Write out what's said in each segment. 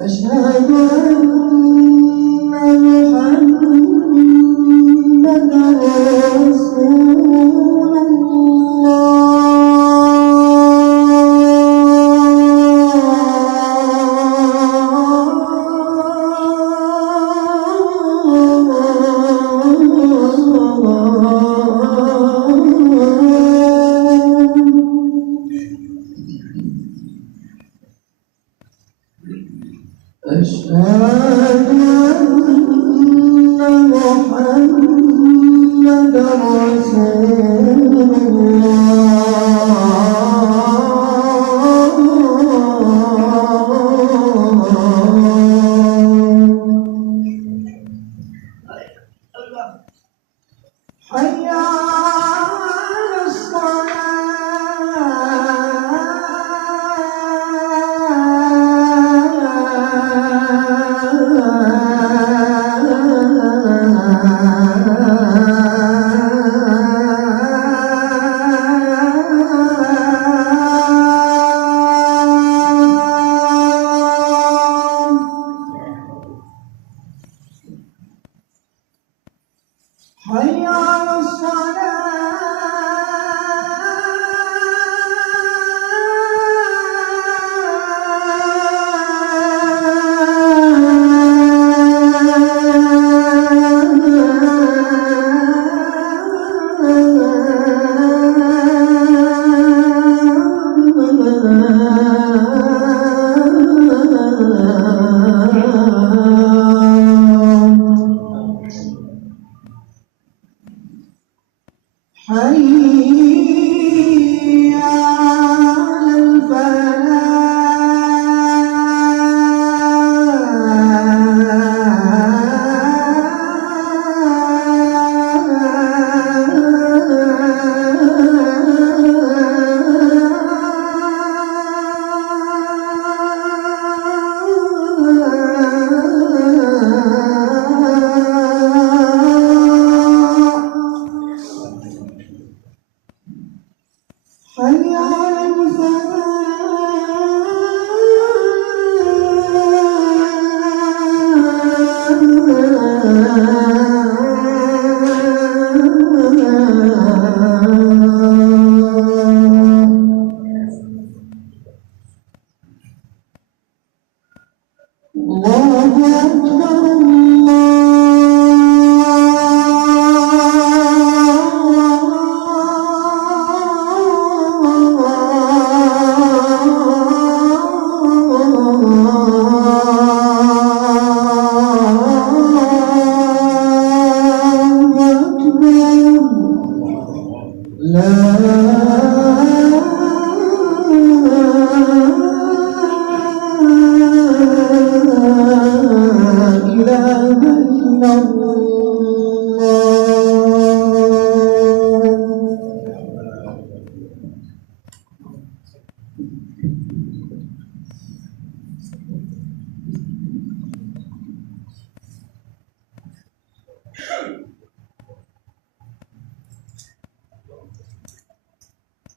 أشهد أن محمدًا رسول أشهد أن محمدًا رسول حي على حي على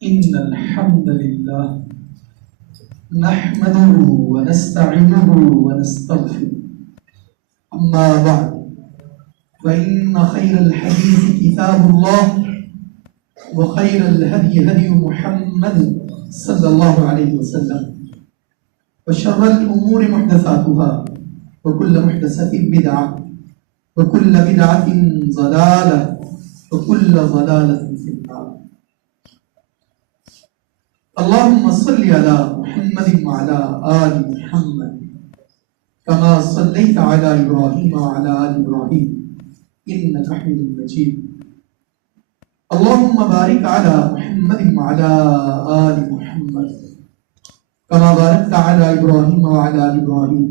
إن الحمد لله نحمده ونستعينه ونستغفره أما بعد فإن خير الحديث كتاب الله وخير الهدي هدي محمد صلى الله عليه وسلم وشر الأمور محدثاتها وكل محدثة بدعة وكل بدعة ضلالة وكل ضلالة في النار. اللهم صل على محمد وعلى آل محمد كما صليت على إبراهيم وعلى آل إبراهيم إنك حميد مجيد. اللهم بارك على محمد وعلى آل محمد كما باركت على إبراهيم وعلى آل إبراهيم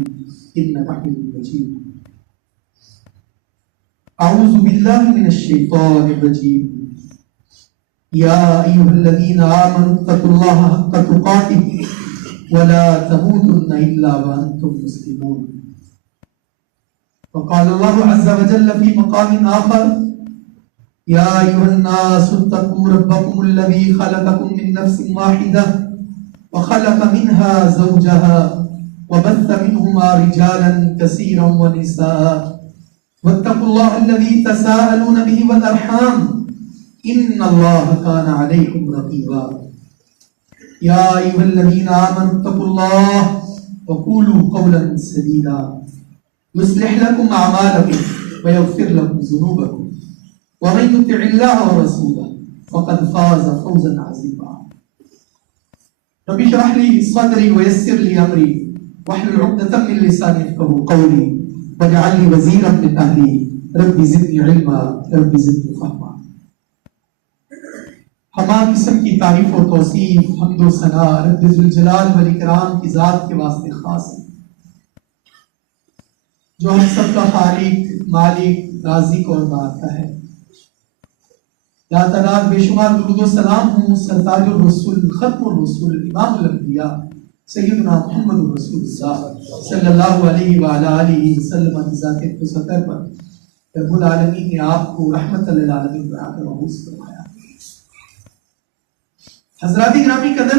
إنك حميد مجيد. أعوذ بالله من الشيطان الرجيم. يا أيها الذين آمنوا اتقوا الله حق تقاته ولا تموتن إلا وأنتم مسلمون. وقال الله عز وجل في مقام آخر: يا أيها الناس اتقوا ربكم الذي خلقكم من نفس واحدة وخلق منها زوجها وبث منهما رجالا كثيرا ونساء واتقوا الله الذي تساءلون به والأرحام إن الله كان عليكم رقيبا. يا أيها الذين آمنوا اتقوا الله وقولوا قولا سديدا يصلح لكم أعمالكم ويغفر لكم ذنوبكم ومن يطع الله ورسوله فقد فاز فوزا عظيما. رب اشرح لي صدري ويسر لي أمري واحلل عقدة من لساني يفقهوا قولي واجعل لي وزيرا من أهلي رب زدني علما رب زدني فهما. ہما قسم کی تعریف و توصیف حمد و ثنا رب ذوالجلال والاکرام کی ذات کے واسطے خاص ہے، جو ہم سب کا خالق، مالک، رازق اور بارتا ہے۔ لا تعداد بے شمار درود و سلام ہوں سرتاج الرسول ختم الرسول امام الانبیاء سیدنا محمد رسول اللہ صلی اللہ علیہ وآلہ آلہ وسلم کی ذات سطح پر رب العالمین نے آپ کو رحمت للعالمین بنا کر مبعوث فرمایا۔ حضرات گرامی قدر،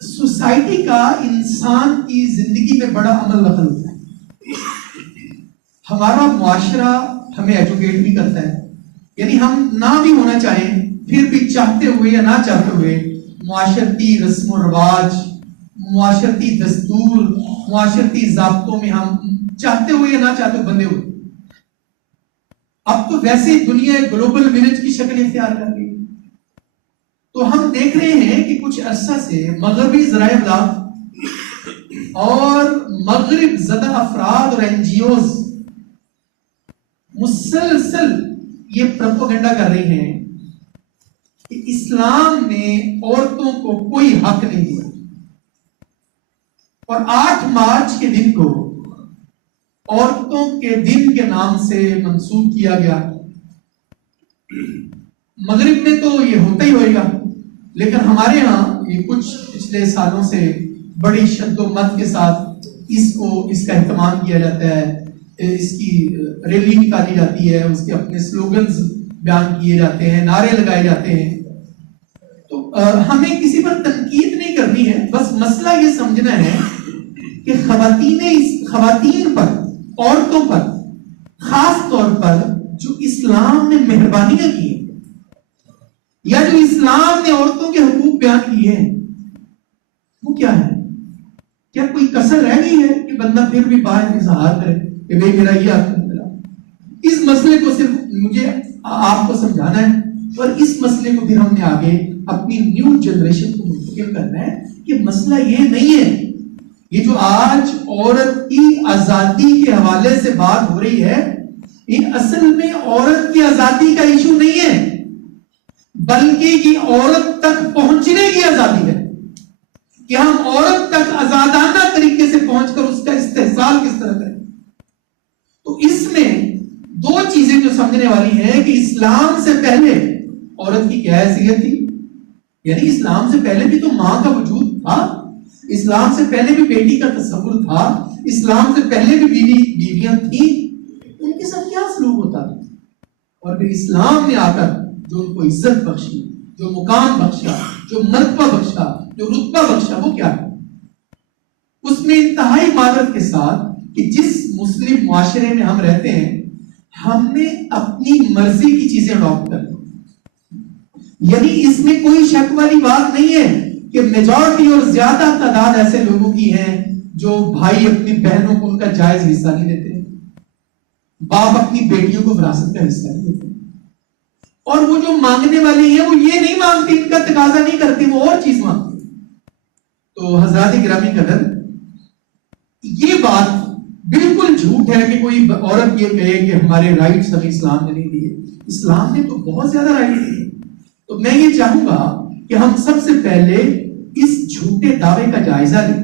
سوسائٹی کا انسان کی زندگی میں بڑا عمل دخل ہوتا ہے۔ ہمارا معاشرہ ہمیں ایجوکیٹ بھی کرتا ہے، یعنی ہم نہ بھی ہونا چاہیں پھر بھی چاہتے ہوئے یا نہ چاہتے ہوئے معاشرتی رسم و رواج، معاشرتی دستور، معاشرتی ضابطوں میں ہم چاہتے ہوئے یا نہ چاہتے ہوئے بندے ہوئے۔ اب تو ویسے دنیا گلوبل ولیج کی شکل اختیار کر گئی، تو ہم دیکھ رہے ہیں کہ کچھ عرصہ سے مغربی ذرائع ابلاغ اور مغرب زدہ افراد اور این جی اوز مسلسل یہ پروپیگنڈا کر رہے ہیں کہ اسلام نے عورتوں کو کوئی حق نہیں دیا، اور 8 مارچ کے دن کو عورتوں کے دن کے نام سے منسوخ کیا گیا۔ مغرب میں تو یہ ہوتا ہی ہوئے گا، لیکن ہمارے ہاں یہ کچھ پچھلے سالوں سے بڑی شد و مت کے ساتھ اس کا اہتمام کیا جاتا ہے، اس کی ریلی نکالی جاتی ہے، اس کے اپنے سلوگنز بیان کیے جاتے ہیں، نعرے لگائے جاتے ہیں۔ تو ہمیں کسی پر تنقید نہیں کرنی ہے، بس مسئلہ یہ سمجھنا ہے کہ خواتین پر، عورتوں پر خاص طور پر جو اسلام نے مہربانیاں کی ہیں یا جو اسلام نے عورتوں کے حقوق بیان کیے ہیں وہ کیا ہے؟ کیا کوئی کسر رہ گئی ہے کہ بندہ پھر بھی باہر اظہار کرے کہ بھئی میرا یہ حق نہیں ملا؟ اس مسئلے کو صرف مجھے آپ کو سمجھانا ہے، اور اس مسئلے کو پھر ہم نے آگے اپنی نیو جنریشن کو منتقل کرنا ہے کہ مسئلہ یہ نہیں ہے، یہ جو آج عورت کی آزادی کے حوالے سے بات ہو رہی ہے، یہ اصل میں عورت کی آزادی کا ایشو نہیں ہے، بلکہ یہ عورت تک پہنچنے کی آزادی ہے کہ ہم عورت تک آزادانہ طریقے سے پہنچ کر اس کا استحصال کس طرح کریں۔ تو اس میں 2 چیزیں جو سمجھنے والی ہیں کہ اسلام سے پہلے عورت کی کیا حیثیت تھی، یعنی اسلام سے پہلے بھی تو ماں کا وجود تھا، اسلام سے پہلے بھی بیٹی کا تصور تھا، اسلام سے پہلے بھی بیویاں تھیں، ان کے ساتھ کیا سلوک ہوتا تھا؟ اور پھر اسلام نے آ کر جو ان کو عزت بخشی، جو مقام بخشا، جو مرتبہ بخشا، جو رتبہ بخشا، وہ کیا ہے؟ اس میں انتہائی معذرت کے ساتھ کہ جس مسلم معاشرے میں ہم رہتے ہیں، ہم نے اپنی مرضی کی چیزیں اڈاپٹ کر لی۔ یعنی اس میں کوئی شک والی بات نہیں ہے کہ میجورٹی اور زیادہ تعداد ایسے لوگوں کی ہیں جو بھائی اپنی بہنوں کو ان کا جائز حصہ نہیں دیتے، باپ اپنی بیٹیوں کو وراثت کا حصہ نہیں دیتے، اور وہ جو مانگنے والے ہیں وہ یہ نہیں مانگتے، ان کا تقاضا نہیں کرتے، وہ اور چیز مانگتے۔ تو حضرات گرامی قدر، یہ بات بالکل جھوٹ ہے کہ کوئی عورت یہ کہے کہ ہمارے رائٹس ہمیں اسلام نے نہیں دیے۔ اسلام نے تو بہت زیادہ رائٹ دیے۔ تو میں یہ چاہوں گا کہ ہم سب سے پہلے اس جھوٹے دعوے کا جائزہ لیں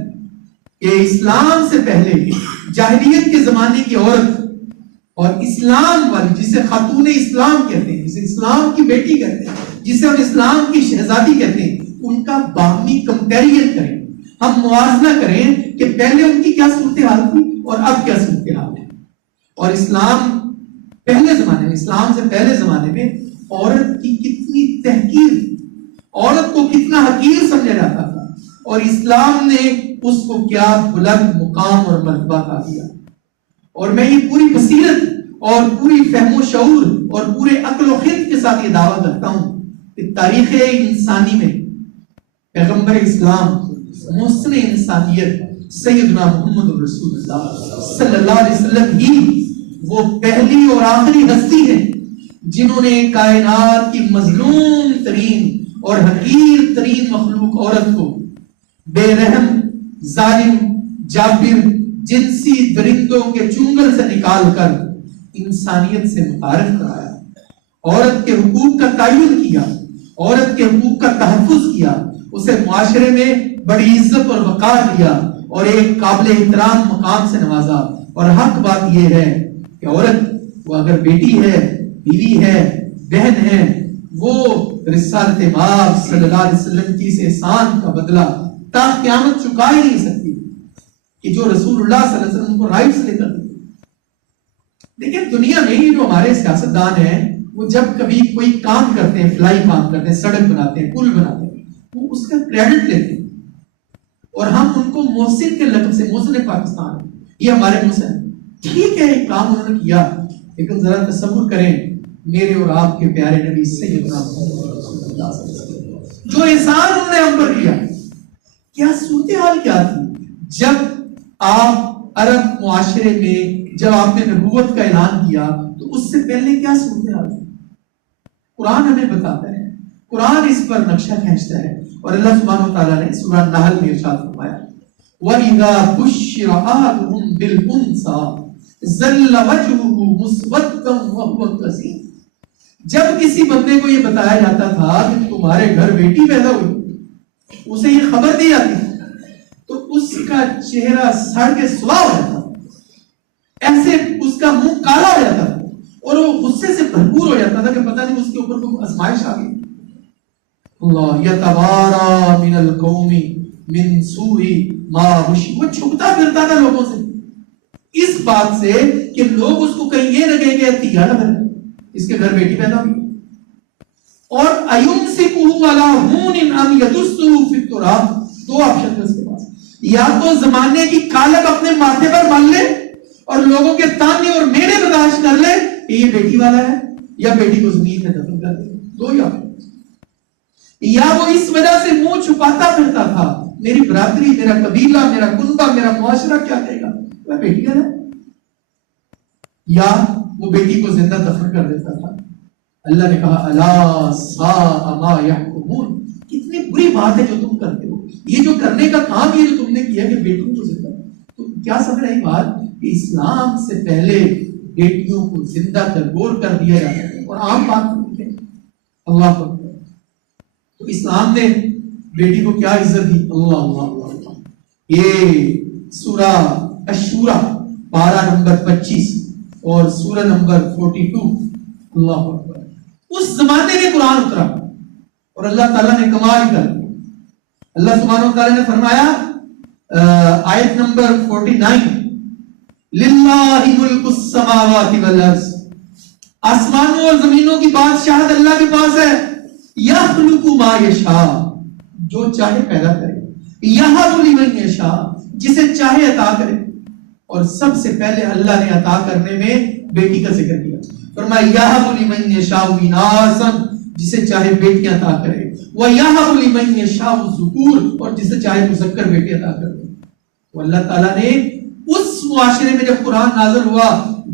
کہ اسلام سے پہلے جاہلیت کے زمانے کی عورت اور اسلام والی، جسے خاتون اسلام کہتے ہیں، جسے اسلام کی بیٹی کہتے ہیں، جسے ہم اسلام کی شہزادی کہتے ہیں، ان کا باہمی کمپیریزن کریں، ہم موازنہ کریں کہ پہلے ان کی کیا صورتحال تھی اور اب کیا صورتحال ہے۔ اور اسلام پہلے زمانے میں، اسلام سے پہلے زمانے میں عورت کی کتنی تحقیر، عورت کو کتنا حقیر سمجھا جاتا تھا، اور اسلام نے اس کو کیا بلند مقام اور مرتبہ عطا دیا۔ اور میں یہ پوری بصیرت اور پوری فہم و شعور اور پورے عقل و خرد کے ساتھ یہ دعویٰ کرتا ہوں کہ تاریخ انسانی میں پیغمبر اسلام، محسن انسانیت سیدنا محمد رسول اللہ صلی اللہ علیہ وسلم ہی وہ پہلی اور آخری ہستی ہے جنہوں نے کائنات کی مظلوم ترین اور حقیر ترین مخلوق عورت کو بے رحم، ظالم، جابر، جنسی درندوں کے چنگل سے نکال کر انسانیت سے متعارف کرایا، عورت کے حقوق کا تعین کیا، عورت کے حقوق کا تحفظ کیا، اسے معاشرے میں بڑی عزت اور وقار دیا اور ایک قابل احترام مقام سے نوازا۔ اور حق بات یہ ہے کہ عورت وہ اگر بیٹی ہے، بیوی ہے، بہن ہے، وہ رسالت مآب صلی اللہ علیہ وسلم کی اس احسان کا بدلہ تا قیامت چکا ہی نہیں سکتی کہ جو رسول اللہ صلی اللہ علیہ وسلم کو رائٹس لے کر دی۔ لیکن دنیا میں جو ہمارے سیاستدان ہیں، وہ جب کبھی کوئی کام کرتے ہیں، فلائی کام کرتے ہیں، سڑک بناتے ہیں، پل بناتے ہیں، وہ اس کا کریڈٹ لیتے ہیں، اور ہم ان کو محسن کے لقب سے، محسن پاکستان، یہ ہمارے محسن، ٹھیک ہے ایک کام انہوں نے کیا، لیکن ذرا تصور کریں میرے اور آپ کے پیارے نبی سیدنا محمد صلی اللہ علیہ وسلم جو احسان انہوں نے ہم پر کیا، کیا صورتحال کیا تھی جب آپ عرب معاشرے میں، جب آپ نے نبوت کا اعلان کیا تو اس سے پہلے کیا صورتحال تھی؟ قرآن ہمیں بتاتا ہے، قرآن اس پر نقشہ کھینچتا ہے، اور اللہ سبحانہ وتعالیٰ نے سورہ نحل میں ارشاد فرمایا وَإِذَا بُشِّرَ أَحَدُهُم بِالْأُنثىٰ ظَلَّ وَجْهُهُ مُسْوَدًّا وَهُوَ كَظِيمٌ، جب کسی بندے کو یہ بتایا جاتا تھا کہ تمہارے گھر بیٹی پیدا ہوئی، اسے یہ خبر دی جاتی تو اس کا چہرہ سڑ کے سوا ہو جاتا، ایسے اس کا منہ کالا ہو جاتا تھا، اور وہ غصے سے بھرپور ہو جاتا تھا کہ پتہ نہیں اس کے اوپر کوئی آزمائش آ گئی۔ اللہ یتوارا من القوم من سوء ما بشر، وہ چھپتا پھرتا تھا لوگوں سے اس بات سے کہ لوگ اس کو کہیں یہ نہ کہیں کہ تیا نہ بنے، اس کے گھر بیٹی پیدا ہوئی، اور ایمسکہ علی ہون ام یدسہ فی التراب، دو آپشن ہے اس کے پاس، یا تو زمانے کی کالک اپنے ماتھے پر مان لے اور لوگوں کے تانے اور مینے برداشت کر لے کہ یہ بیٹی والا ہے، یا بیٹی کو زمین میں دفن کر دے، دو ہی آپشن، یا وہ اس وجہ سے منہ چھپاتا پھرتا تھا میری برادری، میرا قبیلہ، میرا کنبہ، میرا معاشرہ کیا کہے گا، وہ بیٹی ہے نا، یا وہ بیٹی کو زندہ دفن کر دیتا تھا۔ اللہ نے کہا الا ساء ما یحکمون، کتنی بری بات ہے جو تم کرتے ہو، یہ جو کرنے کا کام یہ جو تم نے کیا کہ بیٹیوں کو زندہ، تو کیا سمجھ رہی بات کہ اسلام سے پہلے بیٹیوں کو زندہ درگور کر دیا جاتا ہے، اور عام بات نہیں ہے۔ اللہ کو تو اسلام نے بیٹی کو کیا عزت دی، اللہ اللہ اللہ۔ یہ سورہ الشورى پارہ نمبر 25 اور سورہ نمبر 42، اللہ اکبر، اس زمانے میں قرآن اترا اور اللہ تعالیٰ نے کمال کر دیا۔ اللہ سبحانہ و تعالیٰ نے فرمایا آیت نمبر 49 للہ ملک السماوات والارض، آسمانوں اور زمینوں کی بادشاہت اللہ کے پاس ہے. یخلق ما یشاء، جو چاہے پیدا کرے. یہب لمن یشاء، جسے چاہے عطا کرے. اور سب سے پہلے اللہ نے عطا کرنے میں بیٹی کا ذکر کیا. فرمایا یہب لمن یشاء اناسا، جسے چاہے بیٹی عطا کرے. وَيَهَبُ لِمَن يَشَاءُ الذُّكُورَ، اور جسے چاہے مذکر بیٹی عطا کر دے. تو اللہ تعالیٰ نے اس معاشرے میں جب قرآن نازل ہوا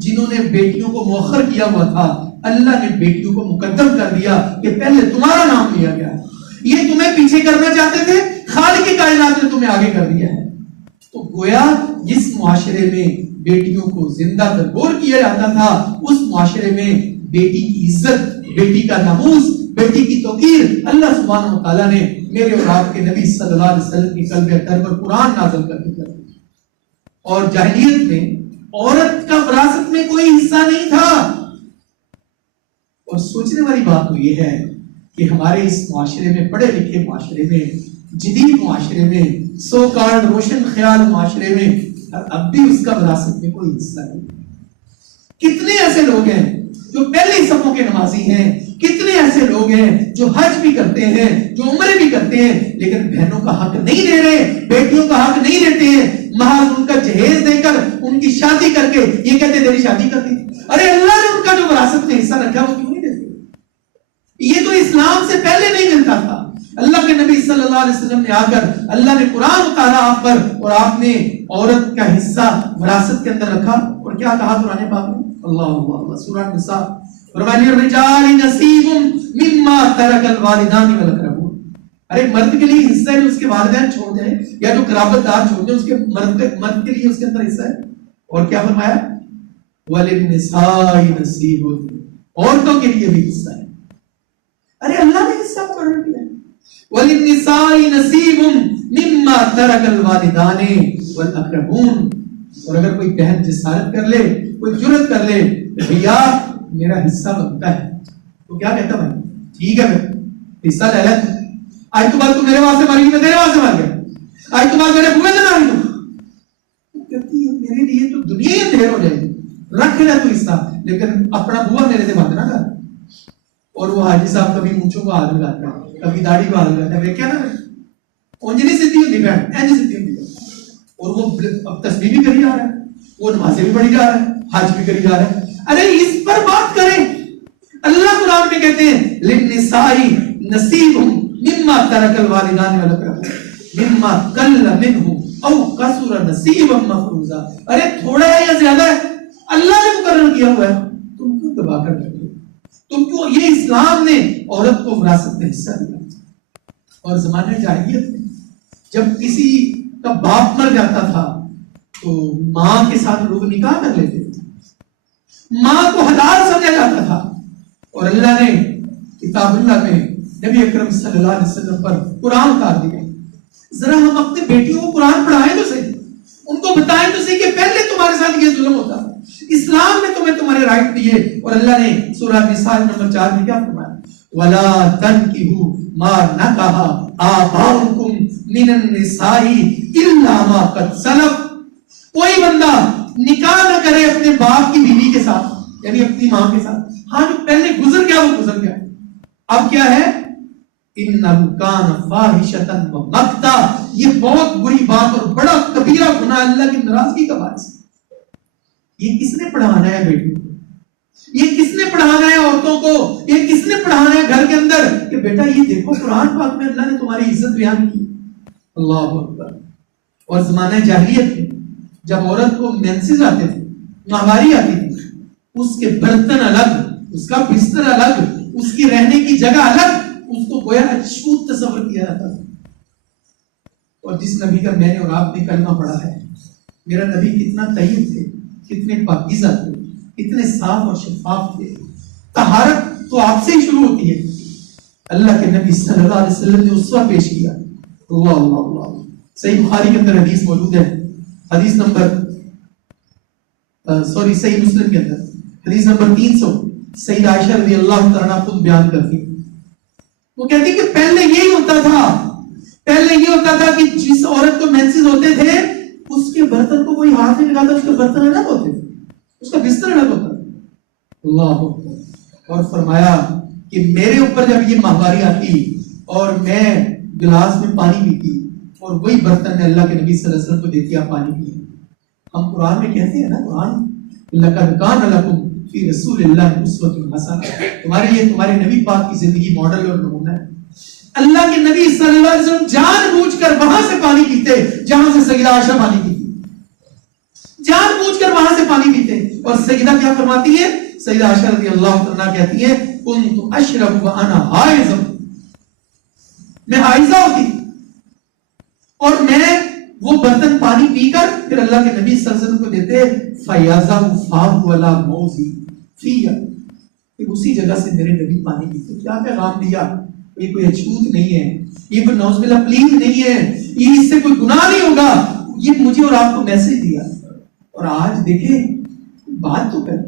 جنہوں نے بیٹیوں کو مؤخر کیا ہوا تھا، اللہ نے بیٹیوں کو مقدم کر دیا کہ پہلے تمہارا نام لیا گیا. یہ تمہیں پیچھے کرنا چاہتے تھے، خالق کائنات نے تمہیں آگے کر دیا ہے. تو گویا جس معاشرے میں بیٹیوں کو زندہ درگور کیا جاتا تھا، اس معاشرے میں بیٹی کی عزت، بیٹی کا ناموس، بیٹی کی توقیر اللہ سبحانہ و تعالیٰ نے میرے اور آپ کے نبی صلی اللہ علیہ وسلم کی قلب اطہر پر قرآن نازل کر کے کر دی. اور جاہلیت میں عورت کا وراثت میں کوئی حصہ نہیں تھا. اور سوچنے والی بات تو یہ ہے کہ ہمارے اس معاشرے میں، پڑھے لکھے معاشرے میں، جدید معاشرے میں، سو کارڈ روشن خیال معاشرے میں اب بھی اس کا وراثت میں کوئی حصہ نہیں. کتنے ایسے لوگ ہیں جو پہلی صفوں کے نمازی ہیں، کتنے ایسے لوگ ہیں جو حج بھی کرتے ہیں، جو عمرے بھی کرتے ہیں، لیکن بہنوں کا حق نہیں دے رہے، بیٹیوں کا حق نہیں دیتے ہیں. محض ان کا جہیز دے کر، ان کی شادی کر کے یہ کہتے تیری شادی کر دی. ارے اللہ نے ان کا جو وراثت میں حصہ رکھا وہ کیوں نہیں دیتے؟ یہ تو اسلام سے پہلے نہیں ملتا تھا. اللہ کے نبی صلی اللہ علیہ وسلم نے آ کر اللہ نے قرآن اتارا آپ پر، اور آپ نے عورت کا حصہ وراثت کے اندر رکھا. اور کیا کہا قرآن پاک میں؟ اللہ اللہ سورہ النساء، فرمایا الرجال نصیب مما ترک الوالدان والاقربون. ارے مرد کے لیے حصہ ہے جو اس کے والدین چھوڑ دیں یا جو قرابت دار چھوڑ دیں، اس کے مرد کے لیے اس کے اندر حصہ ہے. اور کیا فرمایا؟ وللنساء نصیب، عورتوں کے لیے بھی حصہ ہے. ارے اللہ نے حصہ مقرر کیا ہے. وللنساء نصیب مما ترک الوالدان والاقربون. اور اگر کوئی بہن جسارت کر لے، کوئی جرت کر لے، بھیا میرا حصہ بنتا ہے، تو کیا کہتا بھائی؟ ٹھیک ہے بھائی حصہ لے لے. آج تو بعد تو میرے واسطے مر گئی، میں تیرے واسطے مر گیا. آج تو بعد میرے بوے سے مر گئی. کہتی ہے میرے لیے تو دنیا ہی اندھیر ہو جائے گی، رکھ لے تو حصہ، لیکن اپنا بوا میرے سے بات نہ کر. اور وہ حاجی صاحب کبھی مونچھوں کو ہاتھ لگاتا ہے، کبھی داڑھی کو ہاتھ لگاتا ہے. کیا نا اونجلی سیدھی ہوتی بہن، اینج سیدھی ہوتی ہے. اور وہ اب تسبیح بھی کری جا رہا ہے، وہ نمازیں بھی پڑھی جا رہا ہے، حج بھی کری جا رہا ہے. ارے اس پر بات کریں. اللہ قرآن میں کہتے ہیں للنساء نصیب مما ترک الوالدان والاقربون مما قل منه او کثر نصیبا مفروضا. ارے تھوڑا ہے یا زیادہ ہے اللہ نے مقرر کیا ہوا ہے، تم کیوں دبا کر رکھتے ہو؟ تم کیوں؟ یہ اسلام نے عورت کو وراثت میں حصہ دیا. اور زمانے جاہلیت میں جب کسی کا باپ مر جاتا تھا تو ماں کے ساتھ لوگ نکاح کر لیتے تھے، ماں کو حلال سمجھا جاتا تھا. اور اللہ نے کتاب اللہ میں نبی اکرم صلی اللہ علیہ وسلم پر قرآن اتار دیا. ذرا ہم اپنے بیٹیوں کو قرآن پڑھائیں تو صحیح، ان کو بتائیں تو صحیح کہ پہلے تمہارے ساتھ یہ ظلم ہوتا تھا، اسلام نے تمہیں تمہارے رائٹ دیے. اور اللہ نے سورہ نساء نمبر 4 میں کیا فرمایا؟ وَلَا تَنْكِحُوا مَا نَكَحَ آبَاؤُكُمْ مِنَ النِّسَاءِ إِلَّا مَا قَدْ سَلَفَ. کوئی بندہ نکاح نہ کرے اپنے باپ کی بیوی کے ساتھ، یعنی اپنی ماں کے ساتھ. ہاں جو پہلے گزر گیا وہ گزر گیا. اب کیا ہے؟ إِنَّهُ كَانَ فَاحِشَةً وَمَقْتًا. یہ بہت بری بات اور بڑا کبیرہ گناہ، اللہ کی ناراضگی کا باعث. یہ کس نے پڑھانا ہے بیٹی کو؟ یہ کس نے پڑھانا ہے عورتوں کو؟ یہ کس نے پڑھانا ہے گھر کے اندر کہ بیٹا یہ دیکھو قرآن پاک میں اللہ نے تمہاری عزت بیان کی. اللہ اکبر. اور زمانہ جاہلیت میں جب عورت کو مینسز آتے تھے، ماہواری آتی تھی، اس کے برتن الگ، اس کا بستر الگ، اس کی رہنے کی جگہ الگ، اس کو گویا اچھوت تصور کیا جاتا تھا. اور جس نبی کا میں نے اور آپ نے کلمہ پڑھا ہے، میرا نبی کتنا طیب تھے، کتنے پاکیزہ تھے، کتنے صاف اور شفاف تھے. طہارت تو آپ سے ہی شروع ہوتی ہے. اللہ کے نبی صلی اللہ علیہ وسلم نے اسوہ پیش کیا. اللہ اللہ اللہ. صحیح بخاری کے اندر حدیث موجود ہے، حدیث نمبر صحیح مسلم کے اندر حدیث نمبر 300. سیدہ عائشہ رضی اللہ تعالیٰ خود بیان کرتی، وہ کہتی کہ پہلے یہی ہوتا تھا پہلے یہ ہوتا تھا کہ جس عورت کو مینسز ہوتے تھے اس کے برتن کو کوئی ہاتھ نہیں لگاتا، اس کے برتن الگ ہوتے تھے، اس کا بستر الگ ہوتا تھا۔ اللہ اکبر۔ اور فرمایا کہ میرے اوپر جب یہ ماہواری آتی اور میں گلاس میں پانی پیتی اور وہی برتن میں اللہ کے نبی صلی اللہ علیہ وسلم کو دیتی، آپ پانی پیے۔ ہم قرآن میں کہتے ہیں نا، قرآن لَقَدْ كَانَ لَكُمْ فِي رَسُولِ اللَّهِ أُسْوَةٌ حَسَنَةٌ، تمہارے لیے تمہارے نبی پاک کی زندگی ماڈل اور نمونہ ہے۔ اللہ کے نبی صلی اللہ علیہ وسلم جان بوجھ کر وہاں سے پانی پیتے جہاں سے سیدہ عائشہ پانی پیتی، جان بوجھ کر وہاں سے پانی پیتے۔ اور سیدہ کیا فرماتی ہے؟ سیدہ عائشہ رضی اللہ عنہا کہتی ہے كنت اشرب وانا حائض، میں حائضہ ہوتی اور میں وہ برتن پانی پی کر پھر اللہ کے نبی صلی اللہ علیہ وسلم کو دیتے، فیاضا فاہ ولا موزی فیا، کہ اسی جگہ سے میرے نبی پانی پیتے۔ کیا پیغام دیا؟ یہ کوئی اچھوت نہیں ہے، یہ کوئی نعوذ باللہ پلیز نہیں ہے، یہ اس سے کوئی گناہ نہیں ہوگا، یہ مجھے اور آپ کو میسج دیا۔ اور آج دیکھیں بات تو کر،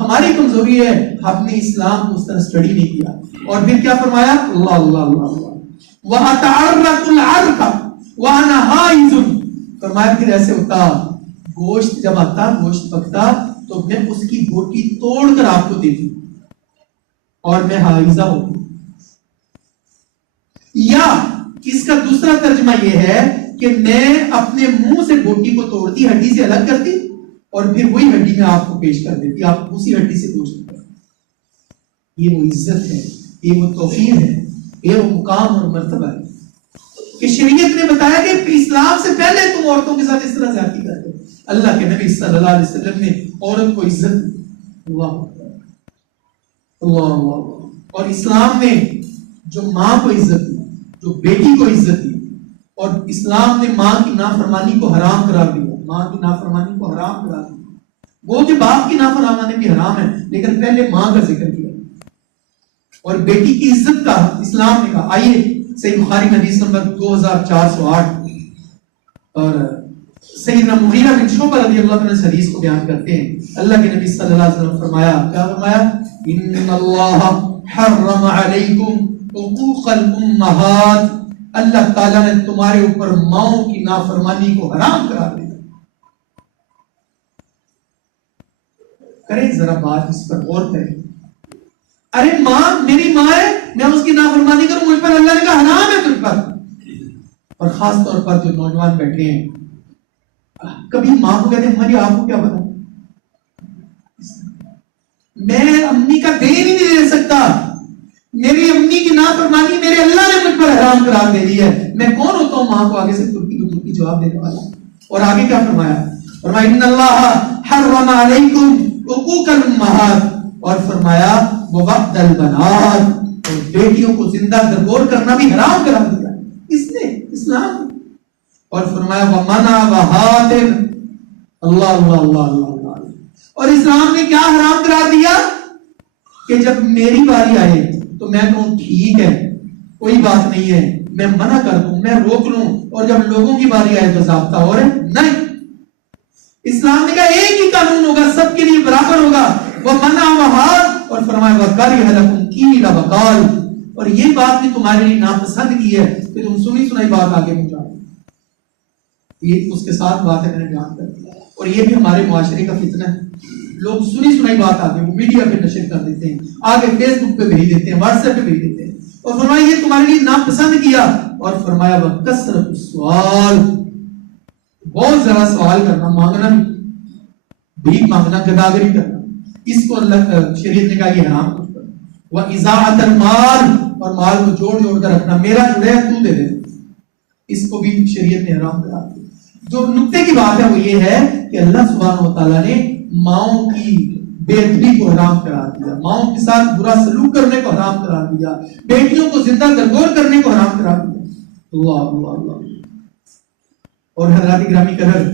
ہماری کمزوری ہے ہم نے اسلام کو اس طرح اسٹڈی نہیں کیا۔ اور پھر کیا فرمایا؟ اللہ اللہ اللہ اللہ وَأَتَعَرَّقُ الْعَرْقَ وَأَنَا حَائِضٌ، فرمایا پھر ایسے ہوتا، گوشت جب آتا، گوشت پکتا تو میں اس کی بوٹی توڑ کر آپ کو دیتی اور میں حائضہ ہوتی۔ یا اس کا دوسرا ترجمہ یہ ہے کہ میں اپنے منہ سے بوٹی کو توڑتی، ہڈی سے الگ کرتی اور پھر وہی ہڈی میں آپ کو پیش کر دیتی، آپ اسی ہڈی سے گوشت کرتے۔ یہ وہ عزت ہے، یہ وہ توفیق ہے، یہ وہ مقام اور مرتبہ ہے کہ شریعت نے بتایا کہ اسلام سے پہلے تم عورتوں کے ساتھ اس طرح زیادتی کرتے۔ اللہ کے نبی صلی اللہ علیہ وسلم نے عورت کو عزت دی۔ اللہ اللہ اللہ۔ اور اسلام نے جو ماں کو عزت دی، جو بیٹی کو عزت دی، اور اسلام نے ماں کی نافرمانی کو حرام قرار دیا، ماں کی نافرمانی کو حرام قرار دیا۔ وہ کہ باپ کی نافرمانی بھی حرام ہے لیکن پہلے ماں کا ذکر کیا اور بیٹی کی عزت کا اسلام نے کہا۔ آئیے صحیح بخاری حدیث نمبر 2408، اور سیدنا مغیرہ بن شعبہ رضی اللہ عنہ اس حدیث کو بیان کرتے ہیں۔ اللہ کے نبی صلی اللہ علیہ وسلم فرمایا، کیا فرمایا؟ ان اللہ حرم علیکم حقوق الامہات، اللہ تعالیٰ نے تمہارے اوپر ماؤں کی نافرمانی کو حرام قرار دیا۔ کریں ذرا بات اس پر غور کریں۔ ارے ماں میری ماں ہے، میں اس کی نافرمانی کروں، مجھ پر اللہ نے کہا حرام ہے تجھ پر۔ اور خاص طور پر جو نوجوان بیٹھے ہیں، کبھی ماں کو کہتے ہیں ہماری آپ کو کیا پتا، میں امی کا دین ہی نہیں دے سکتا، میری امی کی نافرمانی میرے اللہ نے مجھ پر حرام قرار دے دی ہے، میں کون ہوتا ہوں ماں کو آگے سے ترکی کو ترکی جواب دینے والا۔ اور آگے کیا فرمایا؟ فرمایا ان اللہ حرم علیکم حقوق الامہات، اور فرمایا ووقت البنات، اور بیٹیوں کو زندہ درگور کرنا بھی حرام قرار دیا اس نے، اسلام۔ اور فرمایا ومنع وحاتر، اللہ اللہ اللہ اللہ۔ اور اسلام نے کیا حرام قرار دیا کہ جب میری باری آئے تو میں کہوں ٹھیک ہے کوئی بات نہیں ہے، میں منع کر دوں، میں روک لوں، اور جب لوگوں کی باری آئے تو ضابطہ اور ہے نہیں۔ اسلام نے کہا ایک ہی قانون ہوگا، سب کے لیے برابر ہوگا، وہ منع وحات، اور فرمایا وَكَرِهَ لَكُمْ قِيلَ وَقَالَ، اور یہ بات بھی تمہارے لیے ناپسند کی ہے کہ تم سنی سنائی بات آگے پہنچاؤ۔ یہ اس کے ساتھ بات ہے میں نے بیان کر دیا، اور یہ بھی ہمارے معاشرے کا فتنہ ہے۔ لوگ سنی سنائی بات آگے وہ میڈیا پہ نشر کر دیتے ہیں، آگے فیس بک پہ بھیج دیتے ہیں، واٹس ایپ پہ بھیج دیتے ہیں، اور فرمایا یہ تمہارے لیے ناپسند کیا، اور فرمایا وَكَثْرَةُ السُّؤَالِ، بہت زیادہ سوال کرنا، مانگنا، بھیک مانگنا، گداگری کرنا، اس کو اللہ شریعت نے کہا یہ حرام کر دو۔ وَإِذَاعَةَ الْمَالِ، اور مال کو جوڑ جوڑ کر رکھنا، میرا جڑے ہے تو دے دے، اس کو بھی شریعت نے حرام کرا دیا۔ جو نقطے کی بات ہے وہ یہ ہے کہ اللہ سبحانہ و تعالیٰ نے ماؤں کی بے ادبی کو حرام قرار دیا، ماؤں کے ساتھ برا سلوک کرنے کو حرام قرار دیا، بیٹیوں کو زندہ درگور کرنے کو حرام قرار دیا۔ اللہ اللہ اللہ۔ اور حضرات گرامی قدر،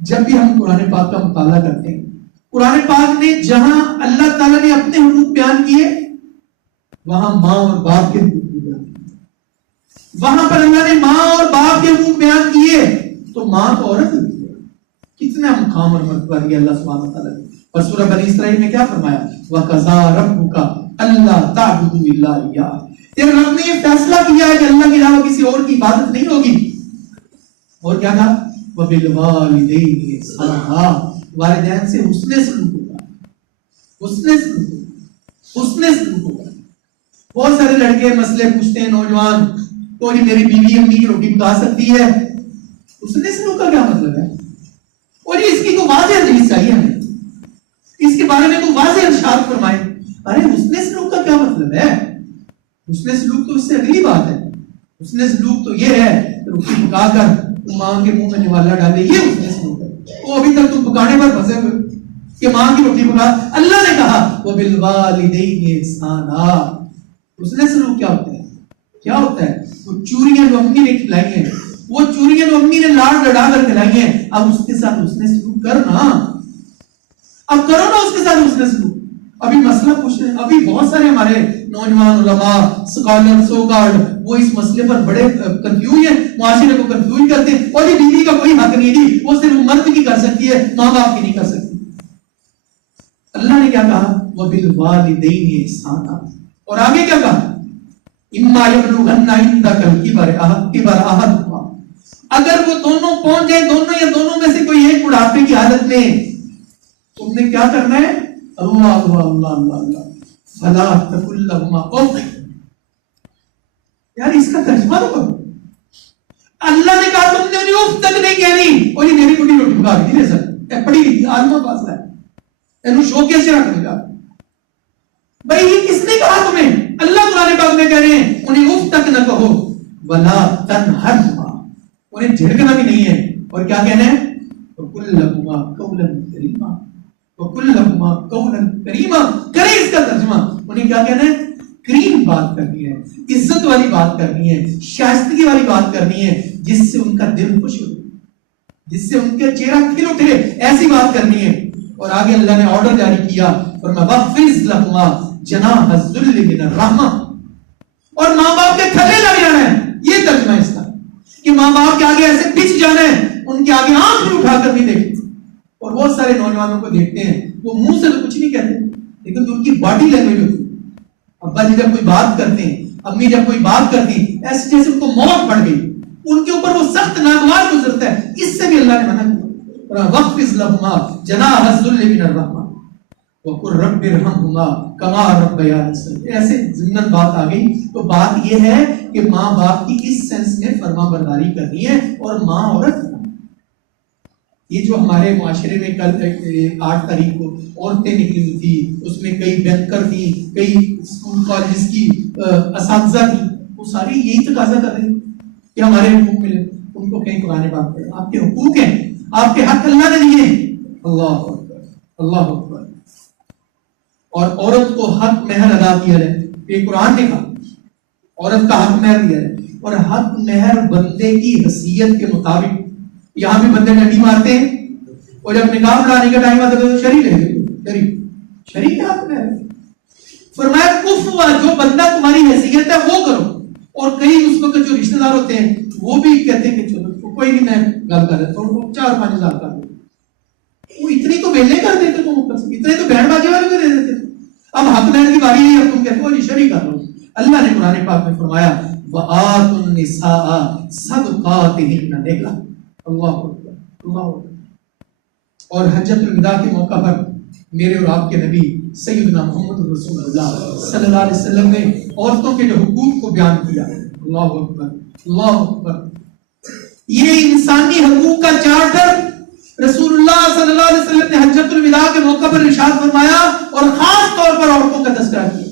جب بھی ہم قرآن پاک کا مطالعہ کرتے ہیں، قرآن پاک نے جہاں اللہ تعالیٰ نے اپنے حقوق بیان کیے وہاں ماں اور باپ کے حقوق بھی بیان کیے، وہاں پر اللہ نے ماں اور باپ کے حقوق بیان کیے تو ماں کو عورت ہی کتنا مقام اور مرتبہ دیا اللہ سبحانہ وتعالیٰ نے۔ اور سورہ بنی اسرائیل میں کیا فرمایا؟ وَقَضَىٰ رَبُّكَ أَلَّا تَعْبُدُوا إِلَّا إِيَّاهُ، تیرے رب نے یہ فیصلہ کیا ہے کہ اللہ کے علاوہ کسی اور کی عبادت نہیں ہوگی. اور کیا کہا؟ وَبِالْوَالِدَيْنِ إِحْسَانًا، والدین سے حسن سلوک ہوگا، حسن سلوک ہوگا، حسن سلوک ہوگا. بہت سارے لڑکے مسئلے پوچھتے ہیں، نوجوان، تو جی میری بیوی امی کی روٹی پکا سکتی ہے، حسن سلوک کا کیا مطلب ہے؟ اور اس کی کوئی واضح حدیث چاہیے ہمیں، اس کے بارے میں کوئی واضح ارشاد فرمائے. ارے حسن سلوک کا کیا مطلب ہے؟ حسن سلوک تو اس سے اگلی بات ہے. حسن سلوک تو یہ ہے روٹی پکا کر ماں کے منہ میں نوالا ڈالے، یہ حسن سلوک ہے. وہ ابھی تک تم پکانے پر پھنسے ہوئے کہ ماں کی روٹی پکا. اللہ نے کہا وَبِالْوَالِدَيْنِ إِحْسَانًا. حسن سلوک کیا ہوتا ہے؟ کیا ہوتا ہے؟ وہ چوریاں جو امی نے کھلائی ہیں، وہ چوریاں جو امی نے لاڈ لڑا کر کھلائی ہیں، اب اس کے ساتھ حسن سلوک کرنا، اب کرو نا اس کے ساتھ حسن سلوک. ابھی مسئلہ پوچھ رہے ہیں، ابھی بہت سارے ہمارے نوجوان علماء سکالر سوکارڈ وہ اس مسئلے پر بڑے کنفیوز ہیں، معاشرے کو کنفیوز کرتے ہیں. اور یہ بیوی کا کوئی حق نہیں دی، وہ صرف مرد کی کر سکتی ہے، ماں باپ کی نہیں کر سکتی. اللہ نے کیا کہا؟ وَبِالْوَالِدَيْنِ إِحْسَانًا. اور آگے کیا کہا؟ اِمَّا يَبْلُغَنَّ عِندَكَ الْكِبَرَ أَحَدُهُمَا، اگر وہ دونوں پہنچ جائیں، دونوں یا دونوں میں سے کوئی ایک بڑھاپے کی حالت میں، تم نے کیا کرنا ہے؟ اللہ اللہ اللہ اللہ اللہ فلا تقل لهما اف. یار اس کا ترجمہ تو کرو. اللہ نے کہا تم نے انہیں اف تک نہیں کہنی. اور یہ میری بڑی روٹی پکا دی ہے سر، پڑی ہوئی عالمہ پاس ہے، اینو شوکے سے رکھ لگا. بھائی یہ کس نے کہا تمہیں؟ اللہ قرآن پاک میں کہہ رہے ہیں انہیں اف تک نہ کہو، ولا تنہرهما، انہیں جھڑکنا بھی نہیں ہے. اور کیا کہنا ہے؟ وقل لهما قولا کریما، وقل لهما قولا کریما. کرے اس کا ترجمہ. انہیں کیا کہنا ہے؟ کریم بات کرنی ہے، عزت والی بات کرنی ہے، شائستگی والی بات کرنی ہے، جس سے ان کا دل خوش ہو، جس سے ان کا چہرہ کھل اٹھے، ایسی بات کرنی ہے. اور آگے اللہ نے آرڈر جاری کیا، فرمایا وَخْفِضْ لَهُمَا جَنَاحَ الذُّلِّ مِنَ الرَّحْمَةِ. اور ماں باپ کے تھلے لگ جانا ہے. یہ ترجمہ ہے اس کا کہ ماں باپ کے آگے ایسے پچھ جانا ہے، ان کے آگے آنکھ بھی اٹھا کر نہیں دیکھتے. اور بہت سارے نوجوانوں کو دیکھتے ہیں وہ منہ سے تو کچھ نہیں کہتے، لیکن ان کی باڈی لینگویج ہوتی ہے. ابا جی جب کوئی بات کرتے ہیں، امی جب کوئی بات کرتی ہیں، ایسے جیسے ان کو موت پڑ گئی، ان کے اوپر وہ سخت ناگوار گزرتا ہے. اس سے بھی اللہ نے منع کیا، وَخْفِضْ لَهُمَا جَنَاحَ الذُّلِّ مِنَ الرَّحْمَةِ وَقُلْ رَبِّ ارْحَمْهُمَا كَمَا رَبَّيَانِي صَغِيرًا. ایسے ضمن بات آ گئی. تو بات یہ ہے کہ ماں باپ کی اس سینس میں فرما برداری کرنی ہے. اور ماں عورت، یہ جو ہمارے معاشرے میں کل 8 تاریخ کو عورتیں نکلی ہوئی تھی، اس میں کئی بینکر تھی، کئی اسکول کالجز کی اساتذہ تھی، وہ ساری یہی تقاضا کر رہی کہ ہمارے حقوق ملے. ان کو کہیں قرآن پاک پڑھیں، آپ کے حقوق ہیں، آپ کے حق اللہ نے دیے. اللہ اکبر، اللہ اکبر. اور عورت کو حق مہر ادا کیا ہے. یہ قرآن نے کہا عورت کا حق مہر دیا ہے. اور حق مہر بندے کی حیثیت کے مطابق. یہاں بھی بندے ڈنڈی مارتے ہیں، اور جب نکاح پڑھانے کا ٹائم آتا ہے تو شریک لے گئے، شریک حق مہر. فرمایا کف ہوا جو بندہ تمہاری حیثیت ہے وہ کرو. اور کئی اس وقت جو رشتہ دار ہوتے ہیں وہ بھی کہتے ہیں کہ چلو کوئی نہیں، میں گل کر دیتا ہوں، 4-5 ہزار کر دو. وہ اتنی تو بیلے کر دیتے تم اوپر سے، اتنے تو بہن بازی والے کو دے دیتے. اب حق مہر کی باری ہے، اب تم کہتے ہو جی شریک کر لو. اللہ نے قرآن پاک میں فرمایا وَآتُوا النِّسَاءَ صَدُقَاتِهِنَّ نِحْلَةً. اللہ اکبر، اللہ اکبر. اور حجۃ الوداع کے موقع پر میرے اور آپ کے نبی سیدنا محمد رسول اللہ صلی اللہ علیہ وسلم نے عورتوں کے جو حقوق کو بیان کیا. اللہ اکبر، اللہ اکبر. یہ انسانی حقوق کا چارٹر رسول اللہ صلی اللہ علیہ وسلم نے حجۃ الوداع کے موقع پر ارشاد فرمایا، اور خاص طور پر عورتوں کا تذکرہ کیا.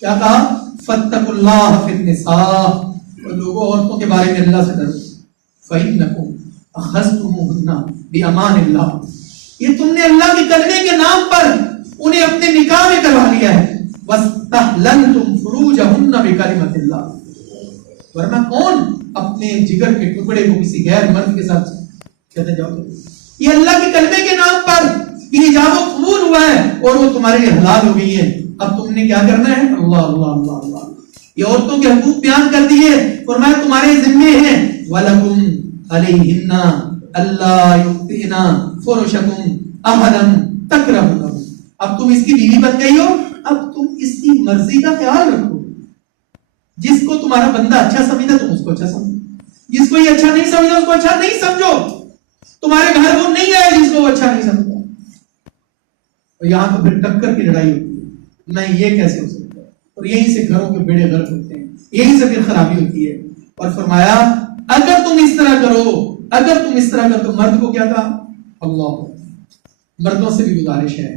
کیا کہا؟ فاتقوا اللہ فی النساء. اور لوگوں عورتوں کے بارے میں اللہ سے ڈرو. فإنکم اخذتموہن بأمان اللہ. یہ تم نے اللہ کے کلمے کے نام پر انہیں اپنے نکاح میں کروا لیا ہے. واستحللتم فروجہن بکلمۃ اللہ. ورنہ کون اپنے جگر کے ٹکڑے کو کسی غیر مرد کے ساتھ کہتے جاؤ؟ یہ اللہ کے کلمے کے نام پر یہ ایجاب و قبول ہوا ہے اور وہ تمہارے لیے حلال ہو گئی ہے. اب تم نے کیا کرنا ہے؟ اللہ اللہ اللہ اللہ. یہ عورتوں کے حقوق بیان کر دیے. فرمایا تمہارے ذمے ہیں وَلَكُمْ عَلَيْهِنَّ أَلَّا يُؤْتِينَ فُرُوشَكُمْ أَحَدًا تَكْرَهُونَهُ. اب تم اس کی بیوی بن گئی ہو، اب تم اس کی مرضی کا خیال رکھو. جس کو تمہارا بندہ اچھا سمجھتا تم اس کو اچھا سمجھو, جس کو یہ اچھا نہیں سمجھا اس کو اچھا نہیں سمجھو. تمہارے گھر وہ نہیں آئے جس کو وہ اچھا نہیں سمجھا. اور یہاں تو پھر ٹکر کی لڑائی ہوتی ہے, نہیں یہ کیسے ہو سکتا ہے, اور یہیں سے گھروں کے بیڑے غرق ہوتے ہیں, یہیں سے پھر خرابی ہوتی ہے. اور فرمایا اگر تم اس طرح کرو, اگر تم اس طرح کرو. مرد کو کیا کہا؟ اللہ. مردوں سے بھی گزارش ہے,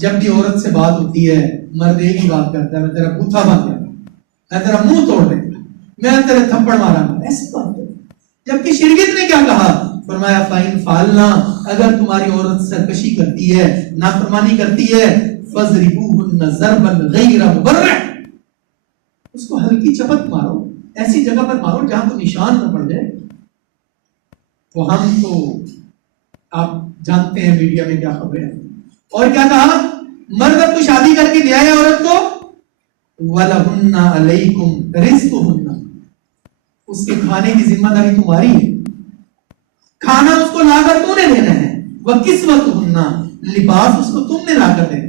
جب بھی عورت سے بات ہوتی ہے مرد ایک ہی بات کرتا ہے, میں تیرا بوتھا باندھ دیا, میں تیرا منہ توڑ دے, میں تیرے تھپڑ مارا. ایسی بات ہے. جبکہ شریعت نے کیا کہا؟ فرمایا فَإِنْ فَعَلْنَا, اگر تمہاری عورت سرکشی کرتی ہے, نافرمانی کرتی ہے, فَضْرِبُوهُنَّ ضَرْبًا غَيْرَ مُبَرِّحٍ, اس کو ہلکی چپت مارو, ایسی جگہ پر مارو جہاں تو نشان نہ پڑ جائے. تو ہم تو آپ جانتے ہیں میڈیا میں کیا خبریں ہیں. اور کیا کہا؟ مرد کو شادی کر کے لے آیا عورت کو, وَلَهُنَّ عَلَيْكُمْ رِزْقُهُنَّ, اس کے کھانے کی ذمہ داری تمہاری ہے, کھانا اس کو لا کر تم نے دینا ہے. وَكِسْوَتُهُنَّ, لباس اس کو تم نے لا کر دینا ہے,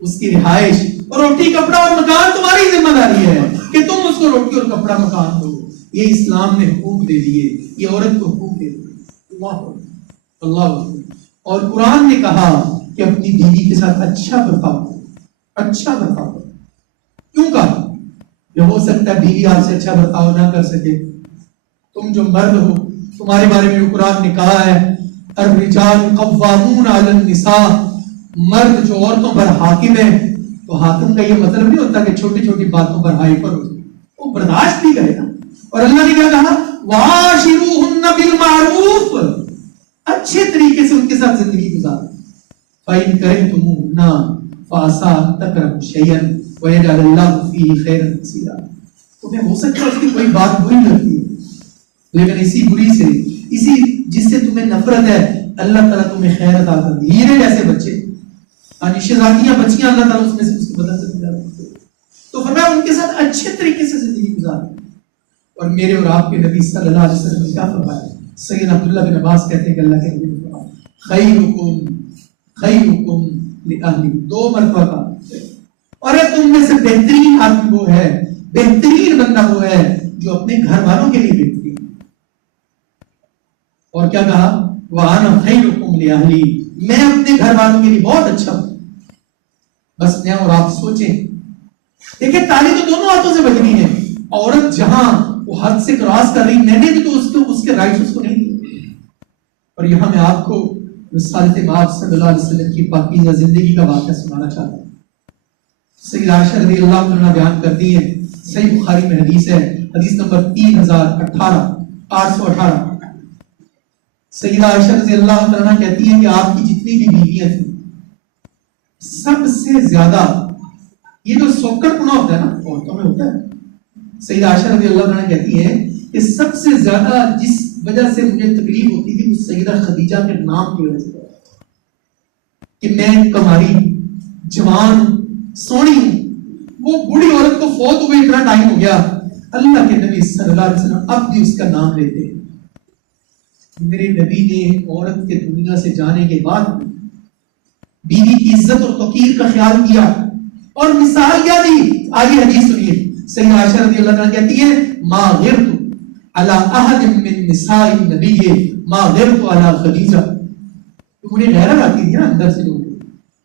اس کی رہائش اور روٹی کپڑا اور مکان تمہاری ذمہ داری ہے کہ تم اس کو روٹی اور کپڑا مکان دو. یہ اسلام نے حقوق دے دیے, یہ عورت کو حقوق دے دیے. اللہ. اور قرآن نے کہا کہ اپنی بیوی کے ساتھ اچھا برتاؤ کرو, اچھا برتاؤ کرو. کیوں کہا؟ کہ ہو سکتا ہے بیوی آپ سے اچھا برتاؤ نہ کر سکے. تم جو مرد ہو, تمہارے بارے میں قرآن نے کہا ہے الرجال قوامون علی النساء, مرد جو عورتوں پر حاکم ہے. تو حاکم کا یہ مطلب نہیں ہوتا کہ چھوٹی چھوٹی باتوں پر ہائپر ہو, وہ برداشت بھی کرے نا. اور اللہ نے کیا کہا؟ وعاشروہن بالمعروف, اچھے طریقے سے ان کے ساتھ زندگی گزارو. فَإِن كَرِهْتُمُوهُنَّ فَعَسَىٰ أَن تَكْرَهُوا شَيْئًا وَيَجْعَلَ اللَّهُ فِيهِ خَيْرًا كَثِيرًا. تمہیں ہو سکتا ہے اس کی کوئی بات بری لگتی ہے, لیکن اسی بری سے, اسی جس سے تمہیں نفرت ہے, اللہ تعالیٰ تمہیں خیر عطا کر دی. ہیرے جیسے بچے, شہزادیاں بچیاں, اللہ تعالیٰ اس میں سے اس کے بدل سے پیدا کرتے ہیں. تو فرمایا ان کے ساتھ اچھے طریقے سے زندگی گزارو. اور میرے اور آپ کے نبی صلی اللہ علیہ وسلم نے کیا فرمایا؟ سیدنا عبداللہ بن عباس کہتے ہیں کہ اللہ کے نبی نے فرمایا خیرکم لأہلی, 2 مرتبہ کا, اور تم میں سے بہترین آدمی وہ ہے, بہترین بندہ وہ ہے جو اپنے گھر والوں کے لیے بہترین. اور کیا کہا؟ وَأَنَا خَيْرُكُمْ لِأَهْلِي, میں اپنے گھر والوں کے لیے بہت اچھا ہوں. بس میں اور آپ سوچیں, دیکھیں تالی تو دونوں ہاتھوں سے بجنی ہے. عورت جہاں وہ حد سے کراس کر رہی, میں نے بھی تو اس کے رائٹس اس کو نہیں دیے. اور یہاں میں آپ کو رسالت مآب صلی اللہ علیہ وسلم کی پاکیزہ زندگی کا واقعہ سنانا چاہتا ہوں. سیدہ عائشہ رضی اللہ عنہا بیان کرتی ہے, صحیح بخاری میں حدیث ہے, حدیث نمبر 818. سیدہ عائشہ رضی اللہ عنہا کہتی ہے کہ آپ کی جتنی بھی بیویاں تھیں, سب سے زیادہ, یہ جو سوکڑ پنا ہوتا ہے نا عورتوں میں ہوتا ہے, سیدہ عائشہ رضی اللہ عنہا کہتی ہے کہ سب سے زیادہ جس وجہ سے مجھے تکلیف ہوتی تھی وہ سیدہ خدیجہ کے نام کی وجہ سے, کہ میں کماری جوان سونی ہوں. وہ بوڑھی عورت کو فوت ہوئے اتنا ٹائم ہو گیا, اللہ کے نبی صلی اللہ علیہ وسلم اب بھی اس کا نام لیتے ہیں. میرے نبی نے عورت کے دنیا سے جانے کے بعد بیوی کی عزت اور توقیر کا خیال کیا, اور مثال کیا دی؟ آگے حدیث سنیے. سیدہ عائشہ رضی اللہ عنہا کہتی ہے ما غرت علی احد من نساء النبی ما غرت علی خدیجہ. مجھے غیرت آتی تھی نا اندر سے, لوگ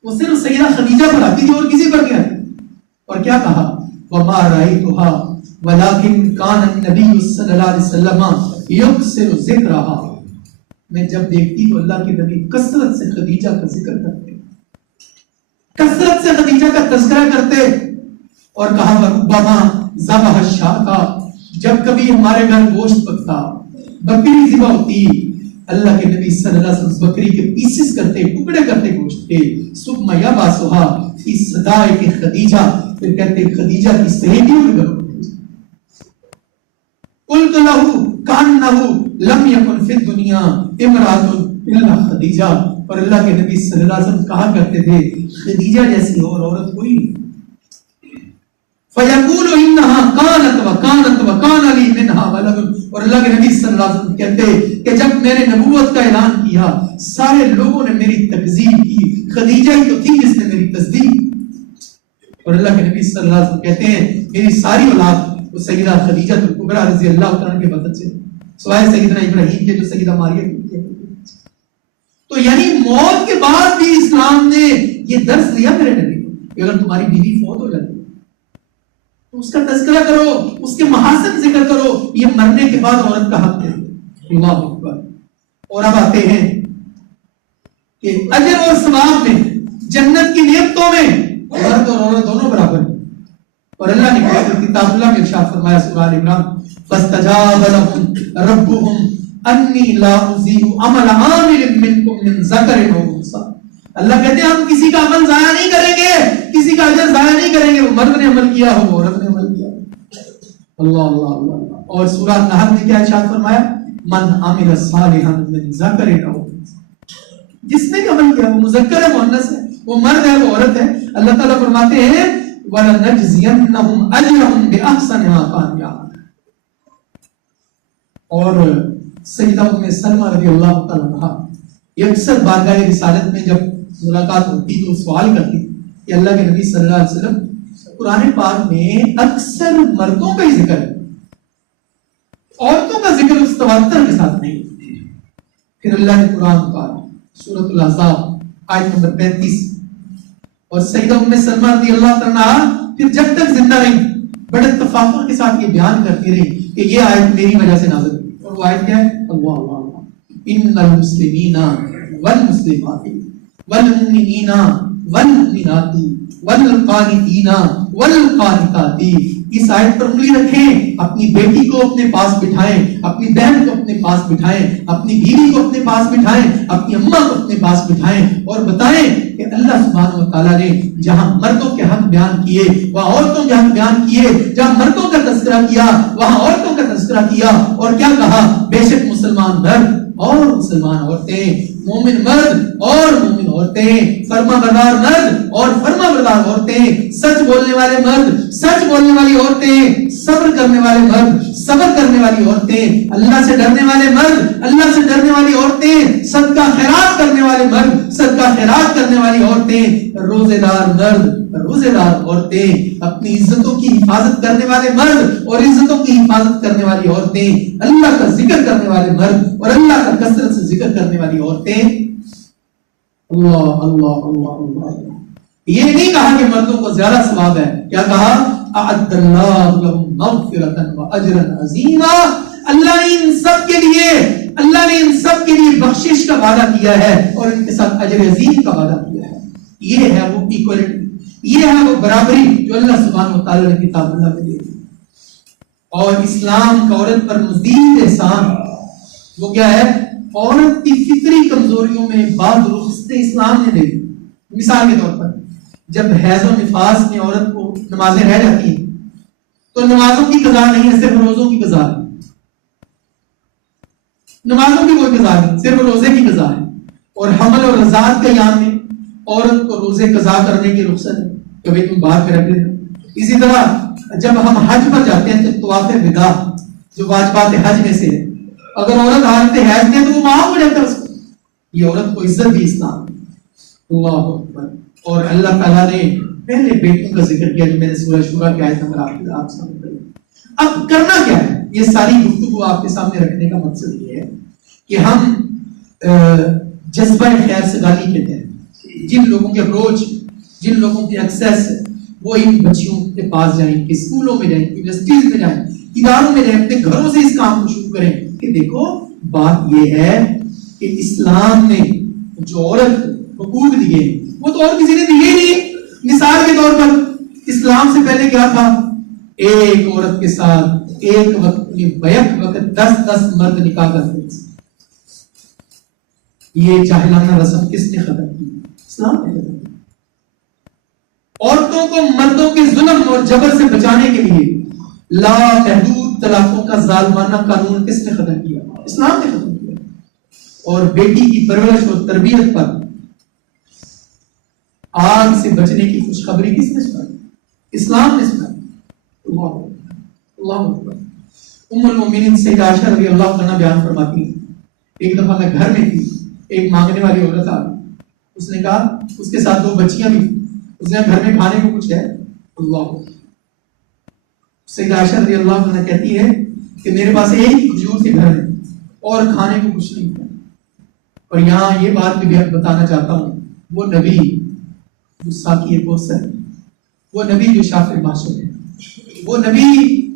وہ صرف سیدہ خدیجہ پر آتی تھی اور کسی پر کیا. اور کیا کہا؟ وما رأیتها ولكن كان النبي صلی اللہ علیہ وسلم یکثر ذکرها, میں جب دیکھتی تو اللہ کے نبی کثرت سے خدیجہ کا ذکر کرتے, کثرت سے خدیجہ کا تذکرہ کرتے. اور کہا ربما ذبح الشاة, جب کبھی ہمارے گھر گوشت پکتا, بکری ذبح ہوتی, اللہ کے نبی صلی اللہ علیہ وسلم بکری کے پیسز کرتے, ٹکڑے کرتے گوشت کے. ثم یبعثها فی صدائق خدیجہ, پھر کہتے خدیجہ کی سہیلیوں میں گھر. قلت له كأنه لم يكن في الدنيا امرأة الا خدیجہ. اور اللہ کے نبی صلی اللہ علیہ وسلم کہا کرتے تھے خدیجہ جیسی اور عورت کوئی نہیں. فَيَقُولُ إِنَّهَا كَانَتْ وَكَانَتْ وَكَانَ لِي مِنْهَا وَلَدٌ. اور اللہ کے نبی صلی اللہ علیہ وسلم کہتے کہ جب میں نے نبوت کا اعلان کیا سارے لوگوں نے میری تکذیب کی, خدیجہ ہی تو تھی جس نے میری تصدیق. اور اللہ کے نبی صلی اللہ علیہ وسلم کہتے ہیں میری ساری اولاد وہ سیدہ خدیجہ الکبریٰ رضی اللہ عنہ کے وقت سے، سوائے سیدنا ابراہیم کے جو سیدہ ماریہ کی۔ تو یعنی موت کے بعد بھی اسلام نے یہ درس دیا میرے نبی کو کہ اگر تمہاری بیوی فوت ہو جاتی ہے تو اس کا تذکرہ کرو، اس کے محاسن ذکر کرو، یہ مرنے کے بعد عورت کا حق ہے۔ اللہ اکبر۔ اور اب آتے ہیں کہ اجر اور ثواب میں، جنت کی نعمتوں میں مرد اور عورت دونوں برابر ہیں۔ اور اللہ نے کہا کہ کتاب اللہ میں ارشاد فرمایا سورہ ال عمران، فاستجاب لهم ربهم انی لا اضیع عمل عامل منکم من ذکر و انثی۔ اللہ کہتے ہیں ہم کسی کا عمل ضائع نہیں کریں گے، کسی کا اجر ضائع نہیں کریں گے، وہ مرد نے عمل کیا ہو، عورت نے عمل کیا ہو۔ اللہ اللہ اللہ۔ اور سورہ نحل میں کیا ارشاد فرمایا، من عمل صالحا من ذکر و انثی، جس نے عمل کیا وہ مذکر ہے مؤنث ہے، وہ مرد ہے وہ عورت ہے۔ اللہ تعالیٰ فرماتے ہیں وَلَنَجْزِيَنَّهُمْ أَجْرَهُمْ بِأَحْسَنِ مَا كَانُوا يَعْمَلُونَ۔ اور سیدہ ام سلمہ رضی اللہ تعالیٰ عنہا یہ اکثر بارگاہ رسالت میں جب ملاقات ہوتی تو سوال کرتی کہ اللہ کے نبی صلی اللہ علیہ وسلم قرآن پاک میں اکثر مردوں کا ہی ذکر ہے، عورتوں کا ذکر اس تواتر کے ساتھ نہیں۔ پھر اللہ نے قرآن اتارا سورۃ الاحزاب آیت نمبر 35، اور سیدہ ام سلمہ رضی اللہ تعالیٰ پھر جب تک زندہ رہی بڑے تفاخر کے ساتھ یہ بیان کرتی رہی کہ یہ آیت میری وجہ سے نازل ہوئی۔ اور وہ آیت کیا ہے، اللہ اللہ اللہ، ان المسلمین والمسلمات والمؤمنین والمؤمنات والقانتین والقانتات۔ اس آیت پر انگلی رکھیں، اپنی بیٹی کو اپنے پاس بٹھائیں، اپنی بہن کو اپنے پاس بٹھائیں، اپنی بیوی کو اپنے پاس بٹھائیں، اپنی اماں کو اپنے پاس بٹھائیں، اور بتائیں کہ اللہ سبحانہ و تعالیٰ نے جہاں مردوں کے حق بیان کیے وہاں عورتوں کے حق بیان کیے، جہاں مردوں کا تذکرہ کیا وہاں عورتوں کا تذکرہ کیا، اور کیا کہا، بے شک مسلمان مرد اور مسلمان عورتیں، مومن مرد اور مومن عورتیں، فرما بردار مرد اور فرما بردار عورتیں، سچ بولنے والے مرد، سچ بولنے والی عورتیں، صبر کرنے والے مرد، صبر کرنے والی عورتیں، اللہ سے ڈرنے والے مرد، اللہ سے ڈرنے والی عورتیں، صدقہ خیرات کرنے والے مرد، صدقہ خیرات کرنے والی عورتیں، روزے دار مرد، روزے دار عورتیں، اپنی عزتوں کی حفاظت کرنے والے مرد اور عزتوں کی حفاظت کرنے والی عورتیں، اللہ کا ذکر کرنے والے مرد اور اللہ کا کثرت سے ذکر کرنے والی عورتیں۔ اللہ اللہ اللہ اللہ۔ یہ نہیں کہا کہ مردوں کو زیادہ ثواب ہے، کیا کہا، اعد اللہ لهم مغفرۃ واجرا عظیما۔ اللہ نے ان سب کے لیے، اللہ نے ان سب کے لیے بخشش کا وعدہ کیا ہے اور ان کے ساتھ اجر عظیم کا وعدہ کیا ہے۔ یہ ہے وہ ایکوالٹی، یہ ہے وہ برابری جو اللہ سبحانہ و تعالیٰ نے کتاب اللہ میں دی۔ اور اسلام کا عورت پر مزید احسان وہ کیا ہے، عورت کی فطری کمزوریوں میں بعض رخصتیں اسلام نے دے دی۔ مثال کے طور پر جب حیض و نفاس میں عورت کو نمازیں رہ جاتی ہیں تو نمازوں کی قضا نہیں ہے، صرف روزوں کی قضا ہے۔ نمازوں کی کوئی قضا نہیں، صرف روزے کی قضا ہے۔ اور حمل اور رضاعت کے ایام میں عورت کو روزے قضا کرنے کی رخصت ہے، کبھی تم باہر پھر رکھ دیتے۔ اسی طرح جب ہم حج پر جاتے ہیں تو طواف وداع جو واجبات حج میں سے ہے، اگر عورت حالت حیض میں ہے تو وہ معاف ہو جاتا ہے اس کو۔ یہ عورت کو عزت دی اسلام۔ اللہ اکبر۔ اور اللہ تعالیٰ نے پہلے بیٹوں کا ذکر کیا جو میں نے سورہ شورى کی آیت نمبر آپ سامنے پڑھی۔ اب کرنا کیا ہے، یہ ساری گفتگو آپ کے سامنے رکھنے کا مقصد یہ ہے کہ ہم جذبہ خیر سگالی کہتے ہیں، جن لوگوں کے اپروچ، جن لوگوں کے ایکسیس وہ ان بچیوں کے پاس جائیں، کہ اسکولوں میں جائیں، یونیورسٹیز میں جائیں، اداروں میں جائیں، اپنے گھروں سے اس کام کو شروع کریں کہ دیکھو بات یہ ہے کہ اسلام نے جو عورت حقوق دیے وہ تو اور کسی نے دیے نہیں۔ مثال کے طور پر اسلام سے پہلے کیا تھا، ایک عورت کے ساتھ ایک وقت بیک وقت 10 مرد نکاح کرتے تھے۔ یہ جاہلانہ رسم کس نے ختم کی؟ اسلام نے ختم کی۔ عورتوں کو مردوں کے ظلم اور جبر سے بچانے کے لیے لا محدود طلاقوں کا ظالمانہ قانون کس نے ختم کیا؟ اسلام نے ختم کیا۔ اور بیٹی کی پرورش اور تربیت پر آگ سے بچنے کی خوشخبری کس نے سنائی؟ اسلام نے سنائی۔ اللہ اکبر۔ ام المؤمنین سیدہ عائشہ رضی اللہ عنہا بیان فرماتی ہیں، ایک دفعہ میں گھر میں تھی، ایک مانگنے والی عورت آ گئی، اس نے کہا، اس کے ساتھ 2 بچیاں بھی تھیں، اس نے گھر میں کھانے کو کچھ ہے؟ اللہ سیدہ عائشہ رضی اللہ عنہ کہتی ہے کہ میرے پاس ایک ہی کھجور کے گھر ہے اور کھانے کو کچھ نہیں تھا. اور یہاں یہ بات بھی بتانا چاہتا ہوں، وہ نبی جو ساقی کوثر ہے، وہ نبی جو شافع معصوم ہے، وہ نبی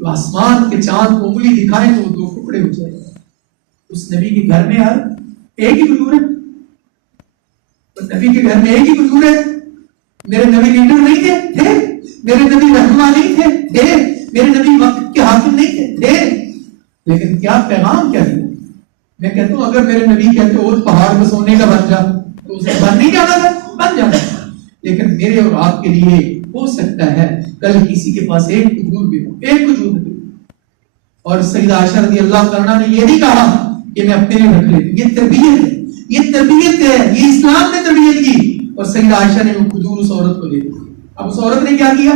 آسمان کے چاند کو انگلی دکھائیں تو وہ دو ٹکڑے ہو جائے، اس نبی کے گھر میں یار ایک ہی کھجور ہے. نبی کے گھر میں ایک ہی کھجور ہے. میرے نبی لیڈر نہیں تھے، میرے نبی رہنما نہیں تھے، میرے نبی وقت کے حاکم نہیں تھے، لیکن کیا پیغام کیا دیا. میں کہتا ہوں اگر میرے نبی کہتے اور پہاڑ پہ سونے کا بن جا تو اسے بن نہیں جانا تھا، بن جانا تھا. لیکن میرے اور آپ کے لیے ہو سکتا ہے کل کسی کے پاس ایک کھجور بھی ہو، ایک کھجور بھی. اور سیدہ عائشہ رضی اللہ عنہا نے یہ نہیں کہا کہ میں اپنے لیے رکھ لیتی. یہ تربیت ہے، یہ تربیت ہے، یہ اسلام نے تربیت کی. اور سیدہ عائشہ نے وہ کھجور اس عورت کو دے دی. اب اس عورت نے کیا کیا؟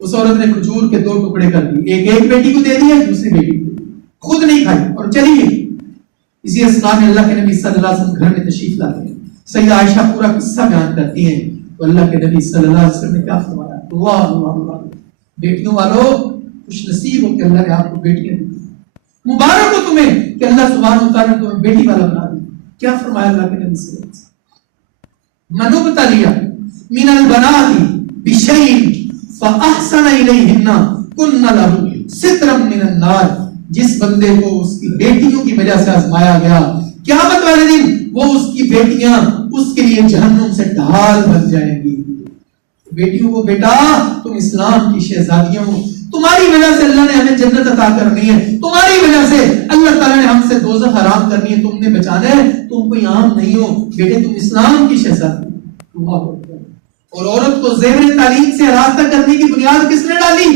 اس عورت نے کھجور کے دو ٹکڑے کر دیے، ایک بیٹی کو دے دیا، دوسری بیٹی کو خود نہیں کھائی اور چلی گئی. اسی اسلام میں اللہ کے نبی صلی اللہ علیہ وسلم گھر میں تشریف لاتے ہیں. سیدہ عائشہ پورا قصہ بیان کرتی ہیں تو اللہ کے نبی صلی اللہ علیہ وسلم نے کیا فرمایا؟ اللہ اللہ اللہ، بیٹیوں والو خوش نصیب ہو کہ اللہ نے آپ کو بیٹیاں دی، مبارک ہو تمہیں کہ اللہ سبحانہ و تعالیٰ نے تمہیں بیٹی والا بنا دیا. کیا فرمایا اللہ کے نبی صلی اللہ علیہ وسلم؟ من ابتلی من البنات بشیء فاحسن الیہن کن لہ سترا من النار. جس بندے کو اس کی بیٹیوں کی وجہ سے آزمایا گیا، قیامت والے دن وہ اس کی بیٹیاں اس کے لیے جہنم سے ڈھال بن جائیں گی. بیٹیوں کو بیٹا تم اسلام کی شہزادیاں ہو، تمہاری وجہ سے اللہ نے ہمیں جنت عطا کرنی ہے، تمہاری وجہ سے اللہ تعالیٰ نے ہم سے دوزخ حرام کرنی ہے، تم نے بچانا ہے. تم کوئی عام نہیں ہو بیٹے، تم اسلام کی شہزادی ہو. اور عورت کو زیور تعلیم سے راستہ کرنے کی بنیاد کس نے ڈالی؟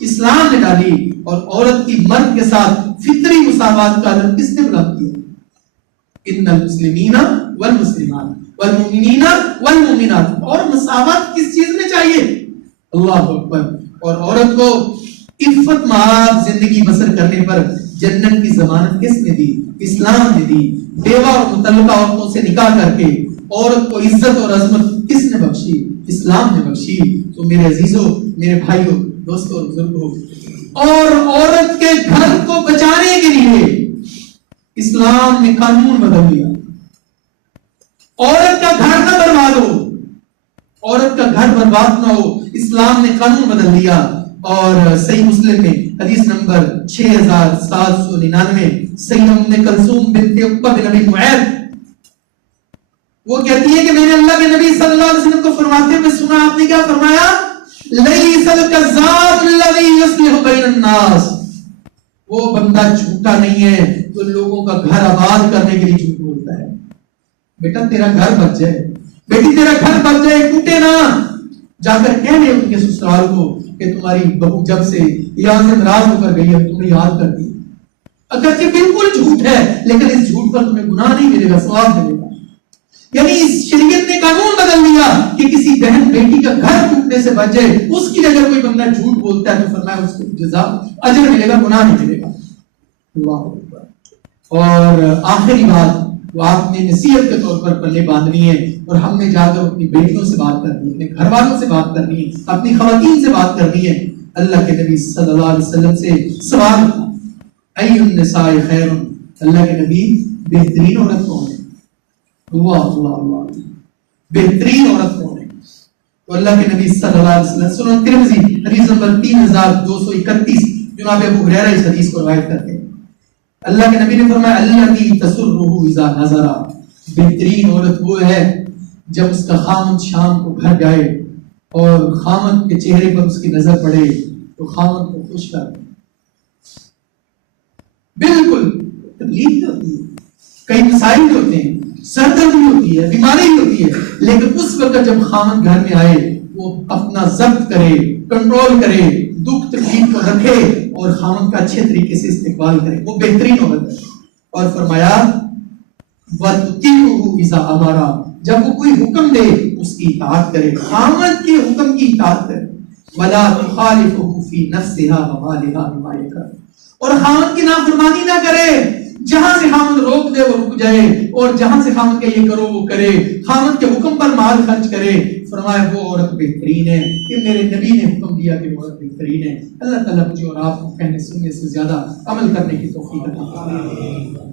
اسلام نے ڈالی. اور عورت کی مرد کے ساتھ فطری مساوات کا علم کس نے بلند کیا؟ ان المسلمین والمسلمات والمؤمنین والمؤمنات. اور مساوات کس چیز میں چاہیے؟ اللہ اکبر. اور عورت کو عفت مآب زندگی بسر کرنے پر جنت کی ضمانت کس نے دی؟ اسلام نے دی. بیوہ اور مطلقہ عورتوں سے نکاح کر کے عورت کو عزت اور عظمت کس نے بخشی؟ اسلام نے بخشی. تو میرے عزیزوں، میرے بھائیوں، دوستوں اور بزرگوں، اور عورت کے گھر کو بچانے کے لیے اسلام نے قانون بدل دیا. عورت کا گھر نہ برباد ہو، عورت کا گھر برباد نہ ہو، اسلام نے قانون بدل دیا. اور صحیح مسلم میں حدیث نمبر 6799 سیدہ ام کلثوم بنت عقبہ بن ابی معیط وہ کہتی ہے کہ میں نے اللہ کے نبی صلی اللہ علیہ وسلم کو فرماتے ہوئے سنا. آپ نے کیا فرمایا؟ لیس الکذاب الذی یصلح بین الناس. وہ بندہ جھوٹا نہیں ہے جو لوگوں کا گھر آباد کرنے کے لیے جھوٹ بولتا ہے. بیٹا تیرا گھر بچ جائے، بیٹی تیرا گھر بچ جائے، ٹوٹے نہ. جا کر کہہ لے ان کے سسرال کو کہ تمہاری بہو جب سے یہاں سے ناراض ہو کر گئی ہے تمہیں یاد کرتی. اگرچہ بالکل جھوٹ ہے لیکن اس جھوٹ پر تمہیں گناہ نہیں ملے گا، ثواب ملے گا. یعنی اس شریعت نے قانون بدل دیا کہ کسی بہن بیٹی کا گھر ٹوٹنے سے بچ جائے. اس کی اگر کوئی بندہ جھوٹ بولتا ہے تو فرمایا اس کو جزا اجر ملے گا، گناہ نہیں ملے گا. اللہ اکبر. اور آخری بات وہ آپ نے نصیحت کے طور پر پلے باندھنی ہے. اور ہم نے جا کر اپنی بیٹیوں سے بات کرنی ہے، اپنے گھر والوں سے بات کرنی ہے، اپنی خواتین سے بات کرنی ہے. اللہ کے نبی صلی اللہ علیہ وسلم سے سوال تھا، ای النساء خیر. اللہ کے نبی بہترین عورت کون ہے؟ اللہ اللہ اللہ، بہترین عورت کون ہے؟ تو اللہ کے نبی صلی اللہ علیہ وسلم سنن ترمذی حدیث نمبر 3231 جناب ابو ہریرہ اس حدیث کو روایت کرتے ہیں. اللہ کے نبی نے فرمایا الذی تسرہ اذا نظر. بہترین عورت وہ ہے جب اس کا خامد شام کو گھر جائے اور خامد کے چہرے پر اس کی نظر پڑے تو خامد کو خوش کر دے. بالکل تکلیف ہوتی ہے، کئی مسائل بھی ہوتے ہیں، سر درد بھی ہوتی ہے، بیماری بھی ہوتی ہے، لیکن اس وقت جب خامد گھر میں آئے وہ اپنا ضبط کرے، کنٹرول کرے، دکھ تکلیف کو رکھے اور خامد کا اچھے طریقے سے استقبال کرے. وہ بہترین عورت ہے. اور فرمایا وَتُطِيعُهُ إِذَا أَمَرَ. جب وہ کوئی حکم دے اس کی اطاعت کرے، خامد کے حکم کی اطاعت کرے. وَلَا تُخَالِفُهُ فِي نَفْسِهَا وَمَالِهَا بِمَا يَكْرَهُ. اور خامد کی نافرمانی نہ کرے، جہاں سے خامد روک دے وہ رک جائے، اور جہاں سے خامد کہ یہ کرو وہ کرے، خامد کے حکم پر مال خرچ کرے۔ فرمایا وہ عورت بہترین ہے کہ میرے نبی نے حکم دیا کہ وہ عورت بہترین ہے۔ اللہ تعالیٰ مجھے اور آپ کو کہنے سننے سے زیادہ عمل کرنے کی توفیق عطا فرمائے۔